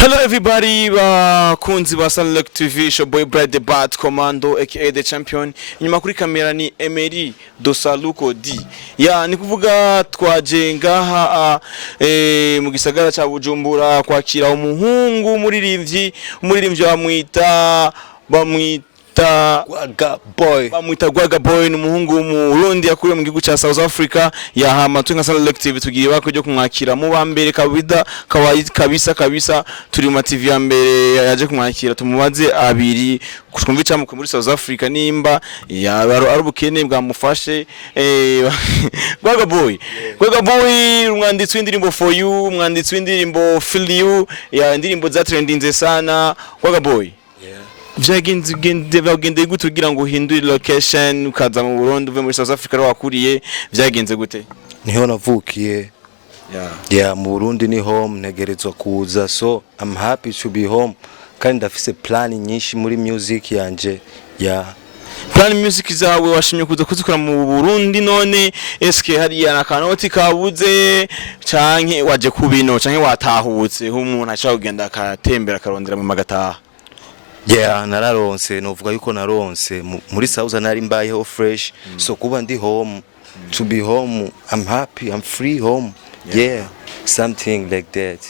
Hello everybody, bakunzi ba Sunlock TV, show boy Brad the Bad Commando aka the champion. Inyuma kuri kamera ni Emery Dosaluko D. Ya ni kuvuga twaje ngaha mu gisagara ca Bujumbura kwakira umuhungu umuririmbyi bamwita Gwaga Boy n'umuhungu w'umurundi yakuriye mu gihugu ca South Africa. Yahama twe nka Sunlock TV tugiye bakujye kumwakira mu bambere kabisa turi mu TV ya mbere yaje kumwakira tumubaze abiri twumva icamukwe muri South Africa nimba ari ubukene bwamufashe. Gwaga Boy umwanditsi w'indirimbo For You, umwanditsi w'indirimbo Feel You, ya indirimbo za trendinze sana. Gwaga Boy vyagenze gute kugira ngo uhindure location ukaza mu Burundi uve muri South Africa wakuriye? Vyagenze gute? Niho navukiye. Mu Burundi ni home, ntegerezwa kuza, so I'm happy to be home kandi ndafise plan nyinshi muri music yanje. Plan music zawe washimye kuza kuzikora mu Burundi, none eske hari nakanoti kabuze canke waje kubino canke watahutse umuntu acha kugenda akatembera akarondera mu magataha? Nararonse, novuga yuko naronse muri South nari mbayeho fresh, so kuba ndi home, to be home, I'm happy, I'm free home. Something like that.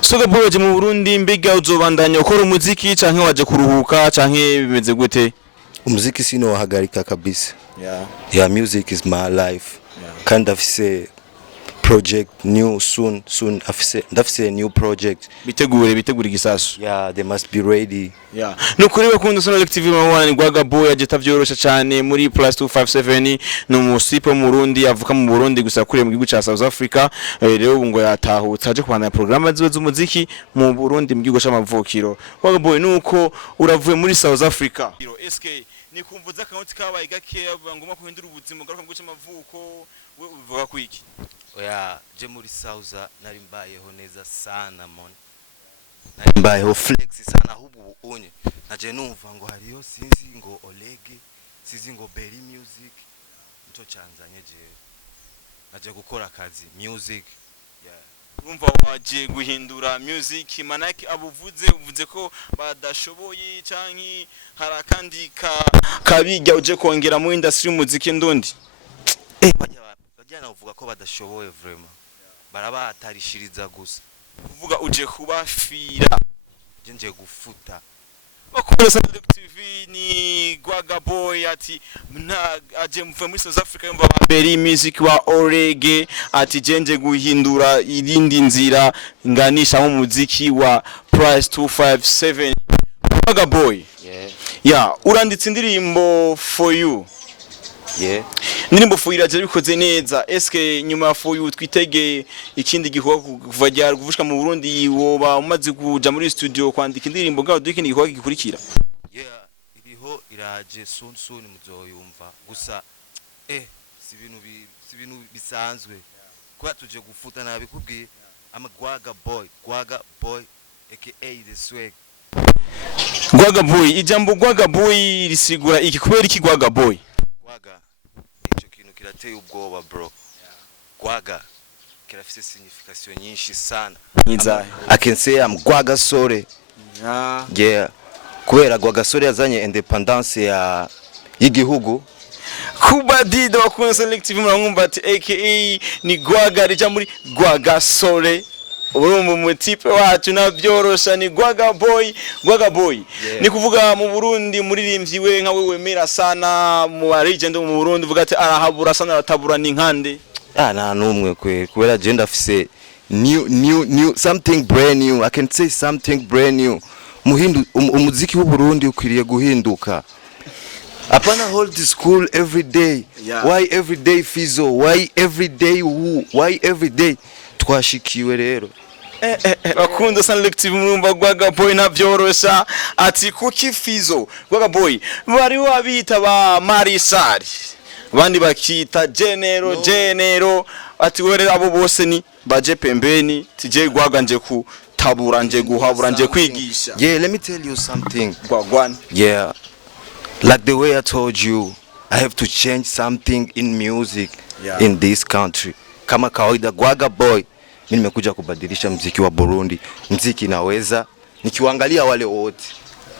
So the boy mu Burundi mbiga uzobandanya ukora umuziki canke waje kuruhuka canke bimeze gute? Umuziki sino wahagarika kabisa. Music is my life. Kandi afise project new soon ndafise new project bitegure igisasu. They must be ready. Nukuri bakunda Sunlock TV mabana ni Gwaga Boy ageta vyorosha cyane muri +257 no musipo mu Burundi, avuka mu Burundi gusa kuriye mu gihugu ca South Africa. Rero ngo yatahutse aje kubana program ziwe z'umuziki mu Burundi mu gihugu c'amavukiro. Gwaga Boy nuko uravuye muri South Africa, eske ni kumvuza kanoti kabaye gake ngoma kuhindura ubuzima garuka mu gihugu c'amavuko, we uvuga kwiki? Je muri South nari mbayeho neza sana mon. Nari mbayeho flex sana hubu unye. Naje numva ngo hariyo sinzi ngo Olege, sinzi ngo Berry Music. Nico canzanye je. Naje gukora akazi music. Urumva waje guhindura music, manaki uvuze ko badashoboye canke harakandi kabijya uje kongera mu industry y'umuziki ndundi? Bajyana uvuga ko badashoboye vraiment. Barabatarishiriza gusa. Uvuga uje kubafira. Nje gufuta. Bakubona Sunlock TV ni Gwaga Boy ati aje mvuye muri South Africa yumva Berry Music wa Orege ati nje guhindura irindi nzira nganisha mu muziki wa +257. Gwaga Boy. Uranditse indirimbo For You. Indirimbo For You iraje bikoze neza. Eske nyuma For You twitege ikindi gikorwa kuva ryari kuvushika mu Burundi woba umaze kuja muri studio kwandika indirimbo ngaho dukindi gikorwa gikurikira? Iriho iraje soon muzoyumva gusa si ibintu bisanzwe kwa tuje gufuta nabikubwiye. I'm a Gwaga Boy aka the swag. Gwaga Boy, ijambo Gwaga Boy risigura iki? Kubera iki Gwaga Boy? Ico kintu kirateye ubwoba bro. Gwaga kirafise signification nyinshi sana. I can say I'm Gwaga Sore. Kubera Gwaga Sore yazanye independence y'igihugu. Kuba Dido bakunda Sunlock TV muramwumva ati aka ni Gwaga rija muri Gwaga Sore. Urumva umutipe wacu navyorosha ni Gwaga Boy. Ni kuvuga mu Burundi muririmbyi we nka we wemera sana mu legend mu Burundi uvuga ati arahabura sana aratabura ni nkande? Nta numwe kubera je ndafise new something brand new. I can say something brand new. Umuziki w'u Burundi ukwiriye guhinduka. Apana hold the school every day. Why every day Fizo? Why every day who? Why every day? Twashikiwe rero. Bakunda Sunlock TV murumva Gwaga Boy navyorosha ati kuki Fizo. Gwaga Boy bari wabita ba Marisari, abandi bakita Genero ati were abo bose ni baje pembeni tije Gwaga nje kutabura nje guhabura nje kwigisha. Let me tell you something. Gwagwan. Like the way I told you, I have to change something in music in this country. Kama kawaida Gwaga Boy nimekuja kubadilisha mziki wa Burundi. Mziki naweza nikiwaangalia wale wote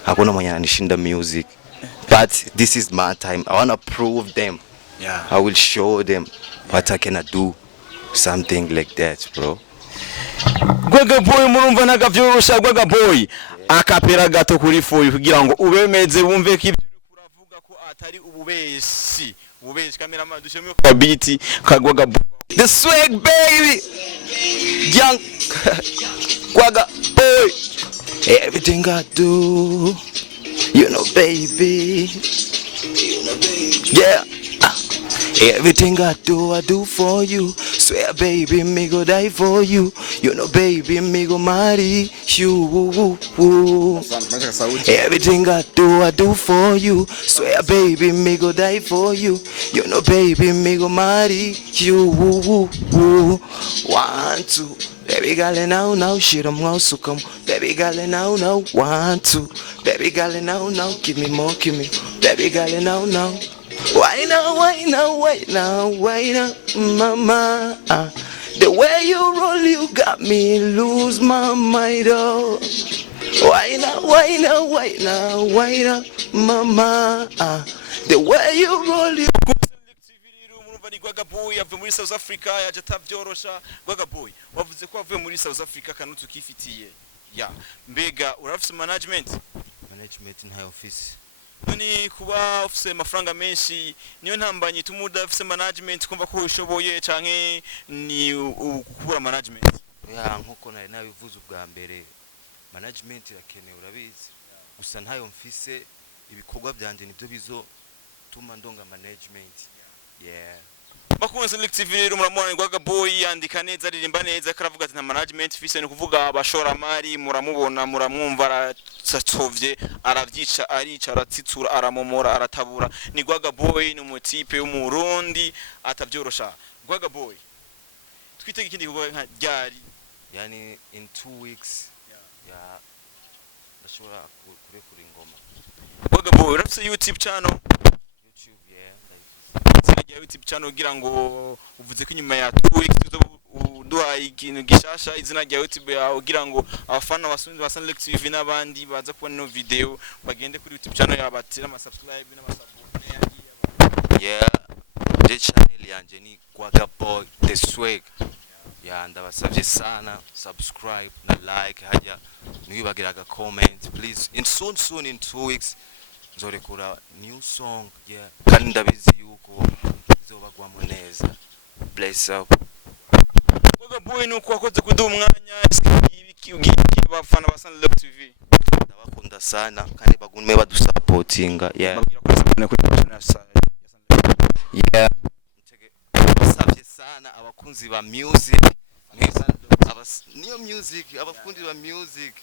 hakuna mwenye ananishinda music, but this is my time. I wanna prove them. I will show them what I can do, something like that, bro. Gwaga Boy murumva nagavyorosha Gwaga Boy akapera gato kuri foyi kugira ngo ubemeze bumve ko ibyo uravuga ko atari ububeshi cameraman dushemwe kwa beat ka Gwaga Boy. The swag baby, young Gwaga Boy. Everything I do, you know, baby. Yeah. Everything I do for you. Swear, baby, me go die for you. You know, baby, me go marry you. Everything I do for you. Swear, baby, me go die for you. You know, baby, me go marry you. 1, 2. Baby girl, now, shit, I'm also come. Baby girl, now, 1, 2. Baby girl, now, give me more, give me. Baby girl, now. Why now, mama? The way you roll, you got me lose my mind. Oh. Why now, mama? The way you roll, you. Gwaga Boy avuye muri South Africa yaje atavyorosha. Gwaga Boy wavuze ko avuye muri South Africa kanutu kifitiye. Mbega urafise management Ntayo office. Noni kuba ufise amafaranga menshi niyo ntambanye tumuda ufise management kumva ko ushoboye canke ni ukubura management. Nkuko nari nabivuze ubwa mbere, management irakenewe urabizi, gusa ntayo mfise. Ibikorwa byanje nibyo bizo tuma ndonga management. Bakunze Select TV rero muramubona Gwaga Boy yandika neza, aririmba neza, karavuga ati nta management fise, ni kuvuga abashoramari muramubona muramwumva aratsovye, aravyica, arica, aratsitsura, aramomora, aratabura. Ni Gwaga Boy, ni umutipe w'umurundi atavyorosha. Gwaga Boy twitege ikindi kuvuga nka ryari, yani in 2 weeks ndashobora kurekura ingoma. Gwaga Boy urafise YouTube channel? YouTube channel kugira ngo uvuze ko inyuma ya 2 weeks uduha ikintu gishasha izina rya YouTube yawe kugira ngo abafana basunze Select TV n'abandi baza kubona no video bagende kuri YouTube channel yabatira ama subscribe n'amasabone yagiye. The channel yanje ni Gwaga Boy The Swag. Ndabasavye sana subscribe na like, haja niwibagiraga comment please. Soon in 2 weeks nzorekura new song kandi ndabizi yuko zobagwamo neza. Bless up. Gwaga Boy nuko wakoze kuduha umwanya ibiki bafana ba Select TV. Ndabakunda sana kandi bagume badusupportinga. Basavye sana abakunzi ba music. Niyo music, abakunzi ba music.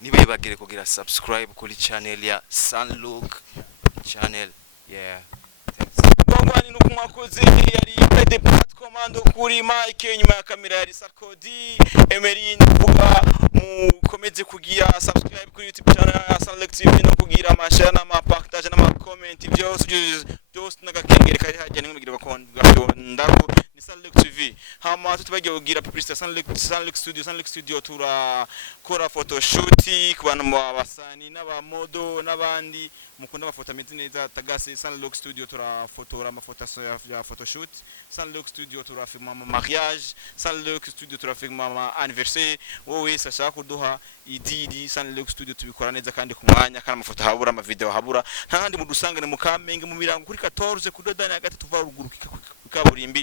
Nibibagire kugira subscribe kuri channel ya Sunlook channel. Bongwani nuko mwakoze yari Pede Pat Commando kuri Mike, nyuma ya kamera yari Sarkodi Emery. Nuvuga mukomeze kugira subscribe kuri YouTube channel ya Select TV no kugira amashare n'amapartage n'amakomment byose n'agakengere kari hajya n'imugire bakondwa ndako ni Select TV. Hama tutubagiye kugira publicité Select Studio turakora photoshoot ku bantu babasani n'abamodo n'abandi mukunda amafoto ameze neza. Tagase Select Studio turafotora amafoto ya photoshoot. Select Studio turafilma ama mariage. Select Studio turafilma ama anniversaire. Wowe sashaka kuduha ididi Select Studio tubikora neza kandi ku mwanya, kandi amafoto habura, ama video habura. Nta handi mudusangane mu Kamenge mu mirango kuri 14 kudodana hagati tuva ruguru kaburimbi.